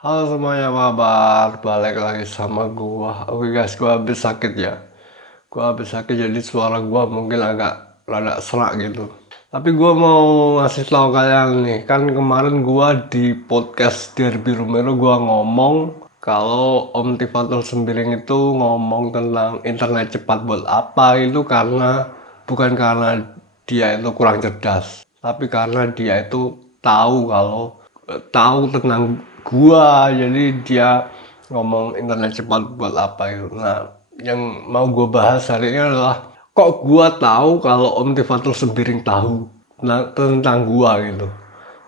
Halo semuanya, apa kabar? Balik lagi sama gua. Oke guys, gua habis sakit ya. Gua habis sakit jadi suara gua mungkin agak rada serak gitu. Tapi gua mau ngasih tahu kalian nih, kan kemarin gua di podcast Derby Romero gua ngomong kalau Om Tifatul Sembiring itu ngomong tentang internet cepat buat apa itu bukan karena dia itu kurang cerdas, tapi karena dia itu tahu tentang gua, jadi dia ngomong internet cepat buat apa itu. Nah, yang mau gua bahas hari ini adalah kok gua tahu kalau Om Tifatul Sembiring tahu tentang gua gitu.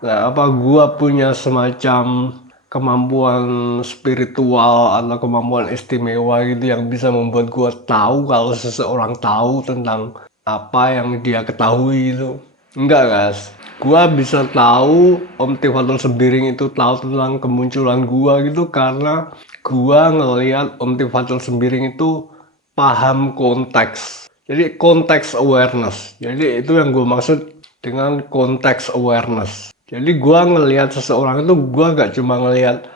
Nah, apa gua punya semacam kemampuan spiritual atau kemampuan istimewa gitu yang bisa membuat gua tahu kalau seseorang tahu tentang apa yang dia ketahui itu? Enggak, guys. Gua bisa tahu Om Tifatul Sembiring itu tahu tentang kemunculan gua gitu karena gua ngelihat Om Tifatul Sembiring itu paham konteks. Jadi konteks awareness. Jadi itu yang gue maksud dengan konteks awareness. Jadi gua ngelihat seseorang itu gua gak cuma ngelihat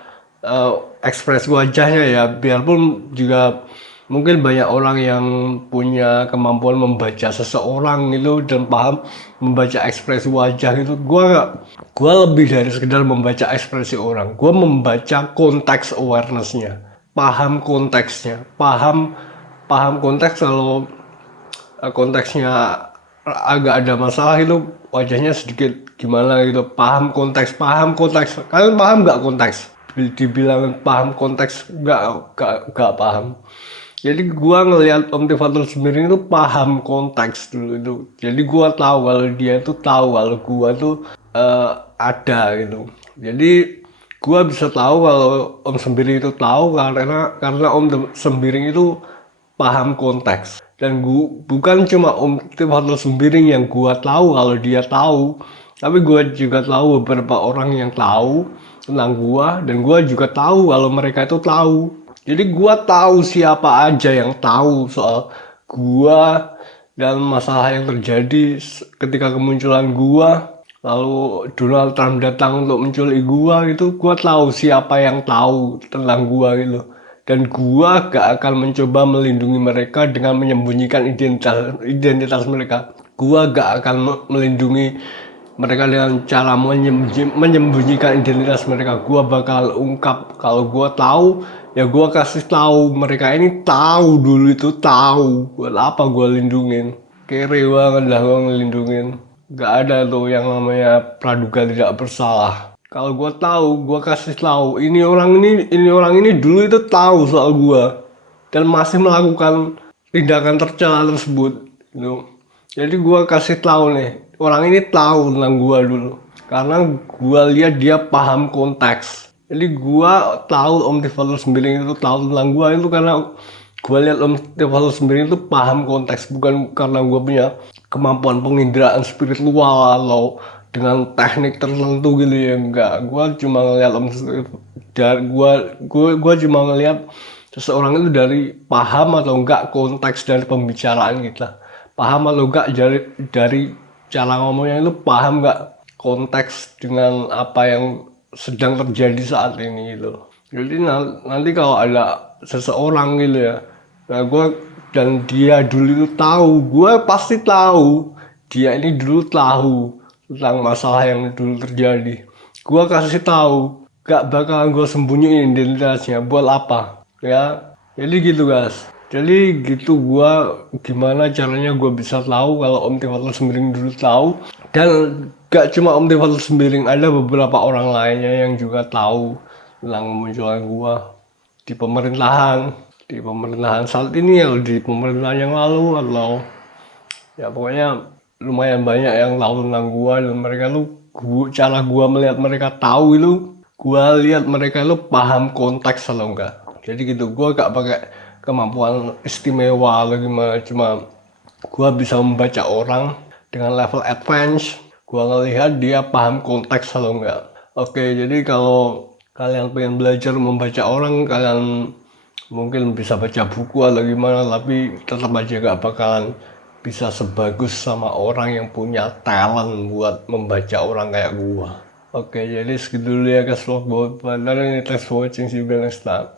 eh, ekspresi wajahnya ya, biarpun juga mungkin banyak orang yang punya kemampuan membaca seseorang itu dan paham membaca ekspresi wajah itu. Gua lebih dari sekedar membaca ekspresi orang. Gua membaca konteks awarenessnya, paham konteksnya, paham paham konteks. Kalau konteksnya agak ada masalah itu wajahnya sedikit gimana gitu, paham konteks. Kalian paham nggak konteks? Dibilang paham konteks, nggak paham. Jadi gua ngelihat Om Tifatul Sembiring itu paham konteks dulu itu. Jadi gua tahu kalau dia itu tahu kalau gua tuh ada gitu. Jadi gua bisa tahu kalau Om Sembiring itu tahu karena Om Sembiring itu paham konteks. Dan bukan cuma Om Tifatul Sembiring yang gua tahu kalau dia tahu, tapi gua juga tahu beberapa orang yang tahu tentang gua, dan gua juga tahu kalau mereka itu tahu. Jadi gua tahu siapa aja yang tahu soal gua dan masalah yang terjadi ketika kemunculan gua. Lalu Donald Trump datang untuk menculik gua gitu, gua tahu siapa yang tahu tentang gua gitu. Dan gua gak akan mencoba melindungi mereka dengan menyembunyikan identitas mereka. Gua gak akan melindungi mereka dengan cara menyembunyikan identitas mereka. Gua bakal ungkap kalau gua tahu, ya gua kasih tahu mereka ini tahu dulu itu tahu. Buat apa gua lindungin? Kere banget lah gua ngelindungin. Gak ada tuh yang namanya praduga tidak bersalah. Kalau gue tahu, gue kasih tahu. Ini orang ini dulu itu tahu soal gue dan masih melakukan tindakan tercela tersebut. Gitu. Jadi gue kasih tahu nih, orang ini tahu tentang gue dulu. Karena gue lihat dia paham konteks. Jadi gue tahu Om Tifatul Sembiring itu tahu tentang gue itu karena gue lihat Om Tifatul Sembiring itu paham konteks, bukan karena gue punya kemampuan penginderaan spiritual atau dengan teknik tertentu gitu ya. Enggak, cuma ngelihat dari gue cuma ngelihat seseorang itu dari paham atau enggak konteks dari pembicaraan kita, paham atau enggak dari cara ngomongnya itu, paham enggak konteks dengan apa yang sedang terjadi saat ini gitu. Jadi nanti kalau ada seseorang gitu ya, nah gue dan dia dulu itu tahu, gue pasti tahu dia ini dulu tahu tentang masalah yang dulu terjadi. Gue kasih tahu, gak bakalan gue sembunyiin identitasnya. Buat apa? Ya, jadi gitu guys. Jadi gitu gimana caranya gue bisa tahu kalau Om Tifatul Sembiring dulu tahu. Dan gak cuma Om Tifatul Sembiring, ada beberapa orang lainnya yang juga tahu tentang kemunculan gue di pemerintahan. Di pemerintahan saat ini ya, di pemerintahan yang lalu, atau ya pokoknya lumayan banyak yang tahu tentang gua. Dan mereka tuh cara gua melihat mereka tahu itu, gua lihat mereka itu paham konteks atau enggak. Jadi gitu, gua gak pakai kemampuan istimewa atau gimana, cuma gua bisa membaca orang dengan level advance. Gua ngelihat dia paham konteks atau enggak. Oke, jadi kalau kalian pengen belajar membaca orang, kalian mungkin bisa baca buku atau gimana, tapi tetap aja gak bakalan bisa sebagus sama orang yang punya talent buat membaca orang kayak gua. Oke, jadi segitu dulu ya guys vlog buat pada ini. Thanks for watching, see you next time.